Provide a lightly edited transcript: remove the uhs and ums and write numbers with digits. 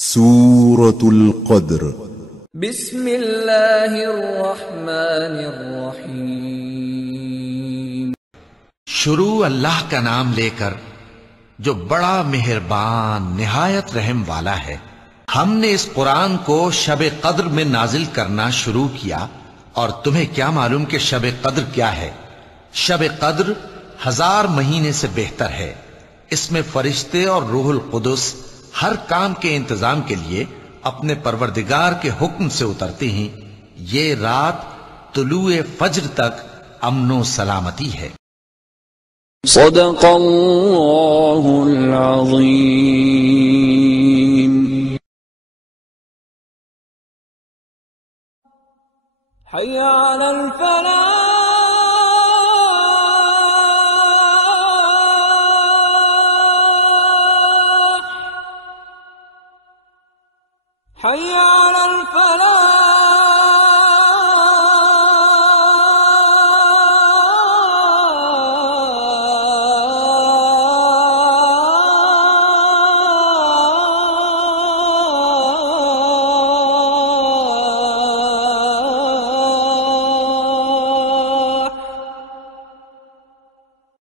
سورة القدر بسم اللہ الرحمن الرحیم۔ شروع اللہ کا نام لے کر جو بڑا مہربان نہایت رحم والا ہے۔ ہم نے اس قرآن کو شب قدر میں نازل کرنا شروع کیا، اور تمہیں کیا معلوم کہ شب قدر کیا ہے؟ شب قدر 1000 مہینے سے بہتر ہے۔ اس میں فرشتے اور روح القدس ہر کام کے انتظام کے لیے اپنے پروردگار کے حکم سے اترتے ہیں۔ یہ رات طلوع فجر تک امن و سلامتی ہے۔ صدق اللہ العظیم۔ حی علی الفلاح، حی علی الفلاح۔